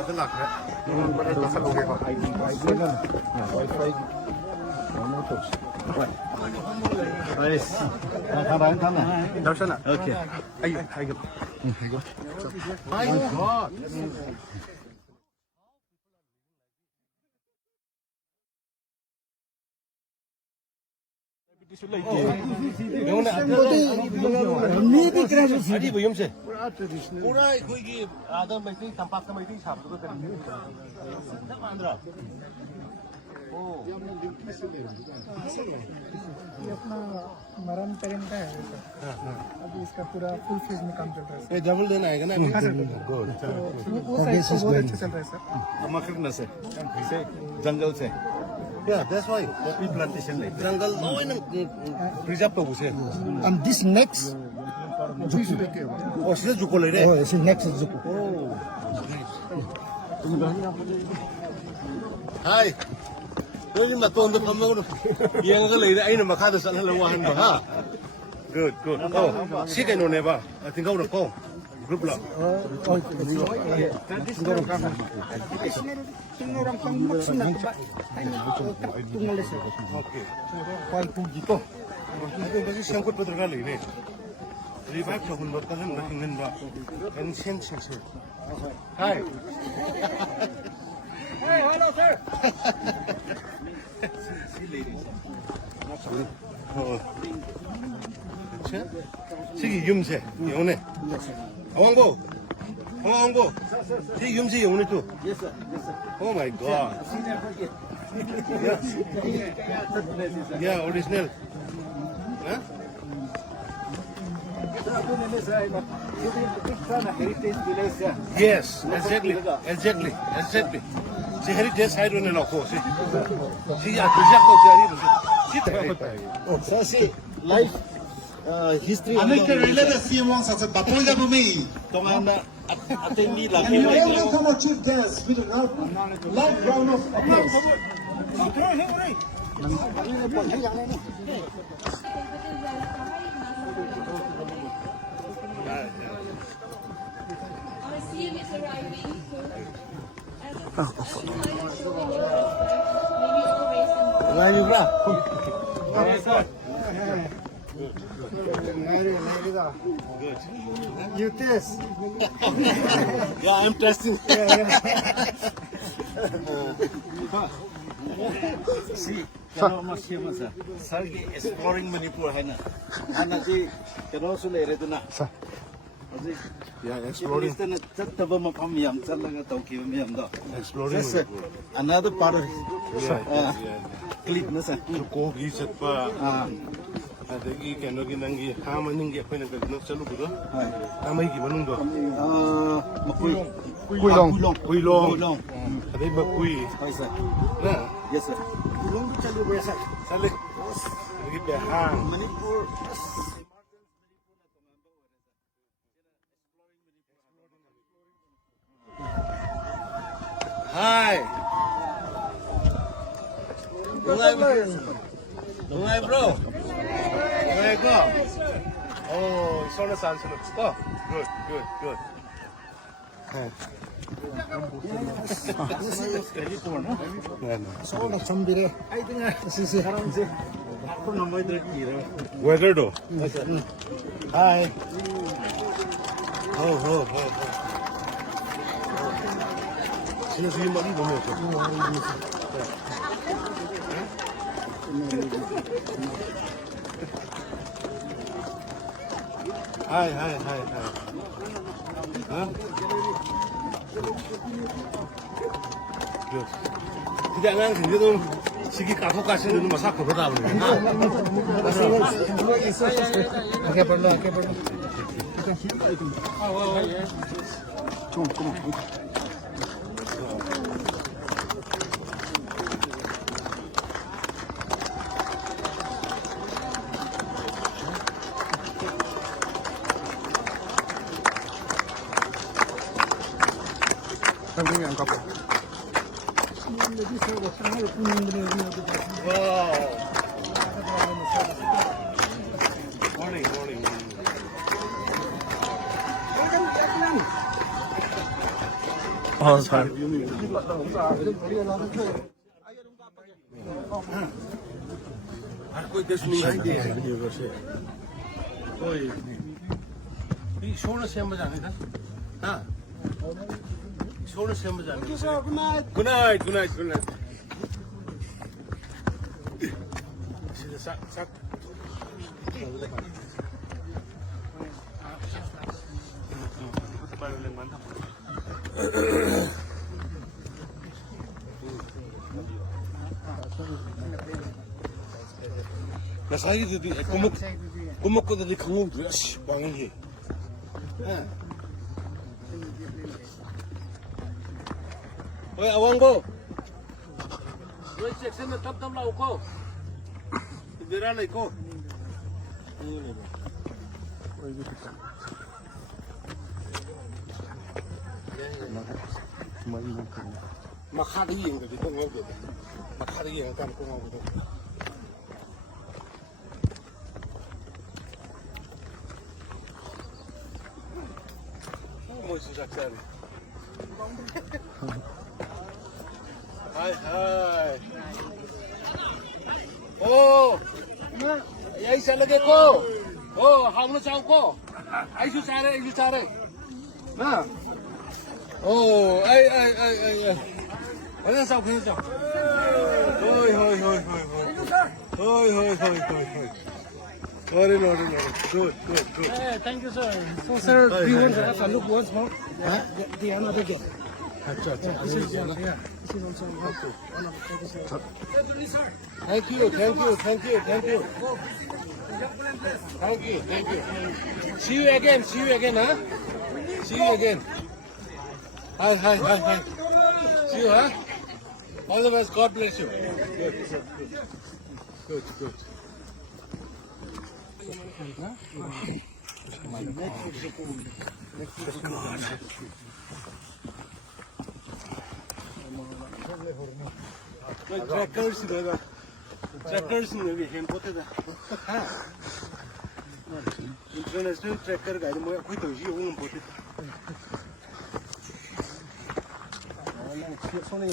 Ada lah. Pada pasal okey kok. Wifi. Baik. Kabaran sana. Daw sana. Okay. Ay. My God. Adi bayam se. Pura koi ki ada maitri tampak ka maitri sab to kan. Andra. Oh. ये अपना मरण parent का है sir. अभी इसका पूरा full phase में काम चल रहा है सर। ये डबल देना है ना? गुड। वो साइड को बहुत अच्छा चल रहा है sir. Makna se. Jungle se. Yeah, that's why. Poppy plantation like. Jungle no in preserve to buse. And this next, Oh, sila juko le re. oh, it's next Zuko. Hi. Tôi mà tôn tôi không đâu. Yang cái lấy đấy anh mà khai được sẵn là hoàn rồi ha. Good, good. Oh, xí cái nồi này ba. Tiếng câu được không? Group là. Okay. Qual pugito. Itu kasi siyang ko pedro kali ini. Revive sa hunbat ka lang nakinggan ba? And sense. Hi. Hey, hello sir. अच्छा सिगी युमसे योने अवांगो सिगी युमसे योने तू oh my god yeah original huh yes exactly si heritage side one na ko si ya project ko jari Oh, so see, life history. America relate si mo sa batong da bumi. tongan na atin ni lang And we welcome our chief guest with a loud round of applause. Our CM is arriving. Rayu bra. You test. yeah I'm testing See, kalau masih masa, saya exploring Manipur है ना, आना जी kalau sudah itu ना, yeah exploring itu ना tetap macam yang cakap tahu kau yang dah. exploring That's another part of yeah clip na sa. ko gi set pa adagi kano gi nangi hamaning gi apena ga nak chalu gudo amai gi manung do Makui, kuilong adai ba kui Hai sir. na Yes sir. kuilong chalu biasa sale lagi behang Manipur. hi Dungai bro. Dungai go. Oh, sono sansono. Oh, good. So na chambire. Ay dengar. Sisi haram je. Aku namai terkira. Weather do. Hi. Oh. Sino sino mali mo ko. Hi. Huh? Good. Tidak nang sini tu segi kapok kasih dulu masak kau tahu ni. Aake padlo. Kambing yang kapok. Wow. Morning. 아, 잘. कोई देश नहीं है video से कोई ये शोर से हम जाने था हां शोर से हम जाने good night good night good night sak sak 나 사이드도 고목고 도 강공주야 씨 망해 왜 아왕고 왜 잭슨은 땀땀 나오고 내려라 있고 막 하드 이행도 공하고 막 하드 이행 땀 공하고 뭐 진짜 잘해 하이 하이 오 यही से लगे को ओ हम लोग चाहो को ऐसे चारे ना ओ आई अरे सब फिर सब ओय होय good Thank you, sir. So, sir, do you want to have a look once more? The another game. अच्छा This is also one of the thank you see you again huh see you again hi see you huh all the best God bless you good trackers 여기 햄포트다 international tracker गाड़ी में कोई तो ही होंगे पोते 손에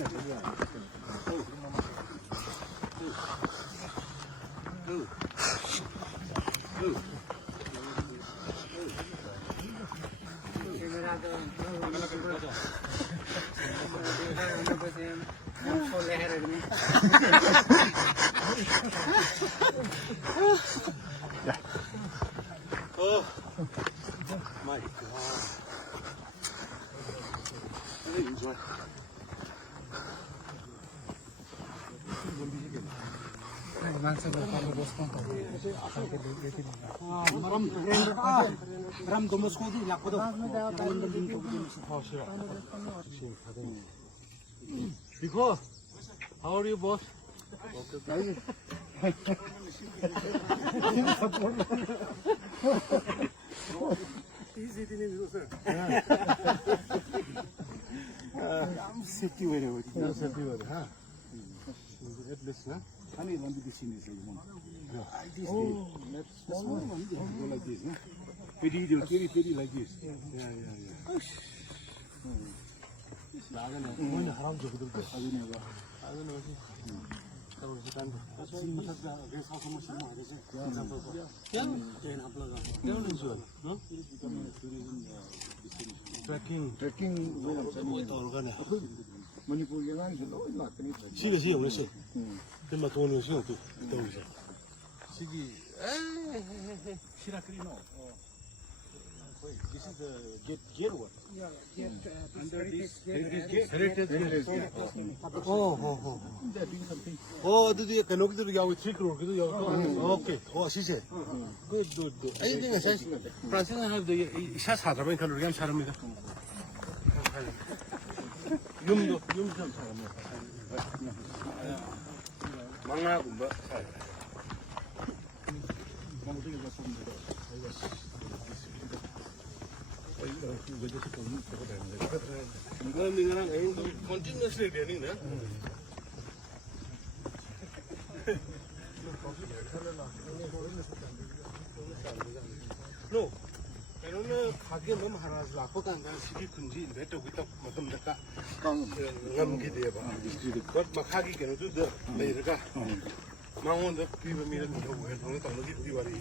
Oh my God! I enjoy. Ram Thomas को दी लाखों दो Because how are you, boss? Easy to do, sir. I'm safety way over. Yeah, safety way, huh? At least, huh? I need one to be seen this one. Oh, that's small one. Go like this, huh? Pretty like this. Yeah. 뭐는 하람 저기도 아주네가 아주네가 그래서 단 지금 맞다 그래서 사서 무슨 말이지 그냥 제일 앞라가 되는 줄 어? 트래킹 뭐 돌가네 Manipur के गाने से लोग लाते नहीं थे 시대 오래서 금방 돈을 쓰고 또 오래서 시기 시라크리노 This is the gate one. Yeah, Under this heritage gate. Oh. they're doing something Oh, the canopy you have 3 crore. Okay. Oh, she said. Good. I think I said, Francis have the Shas Hadraman can again Saramida. Yum Manga Gumba. Continuously raining, no. I don't know. Hagi mum haras lakotan dan sigi kunji beto kita matam deka ꯉꯝꯈꯤꯗꯦꯕ ꯕꯠ ꯃꯈꯥꯒꯤ ꯀꯩꯅꯣꯗꯨꯗ ꯂꯩꯔꯒ ꯃꯉꯣꯟꯗ ꯄꯤꯕ ꯃꯤꯅ ꯅꯤꯡꯊꯧ ꯍꯦꯟꯐꯝꯅ ꯇꯧꯅꯈꯤꯕꯒꯤ ꯋꯥꯔꯤ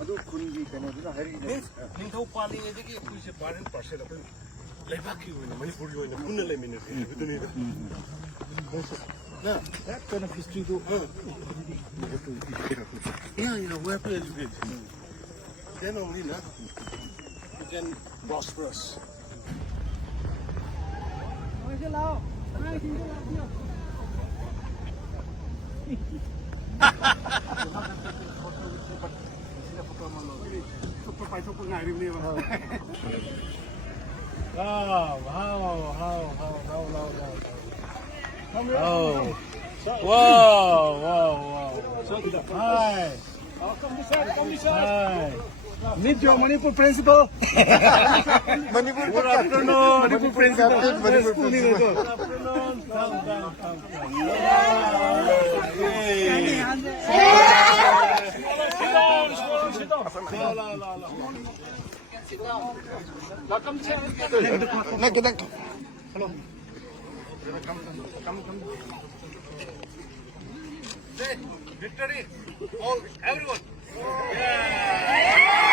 ꯑꯗꯨ ꯈꯨꯟꯒꯤ ꯀꯩꯅꯣꯗꯨꯅ ꯍꯥꯏꯔꯛꯏꯅꯦ ꯅꯤꯡꯊꯧ ꯄꯥꯜꯂꯤꯉꯩꯗꯒꯤ ꯑꯩꯈꯣꯏꯁꯦ ꯄꯥꯔꯠ ꯄꯥꯔꯁꯦꯜ ꯑꯩꯈꯣꯏ ꯂꯩꯕꯥꯛꯀꯤ ꯑꯣꯏꯅ ꯃꯅꯤꯄꯨꯔꯒꯤ ꯑꯣꯏꯅ ꯄꯨꯟꯅ ꯂꯩꯃꯤꯟꯅꯁꯦ ꯍꯥꯏꯕꯗꯨꯅꯤꯗ that kind of history do yeah, we have to educate. Then only, we can prosperous. Oh, wow. Hi. Hi. Meet your Manipur principal. Manipur Good afternoon. Manipur principal. Manipur principal. Good afternoon. Come. Sit down. Say, victory, all everyone. Yeah.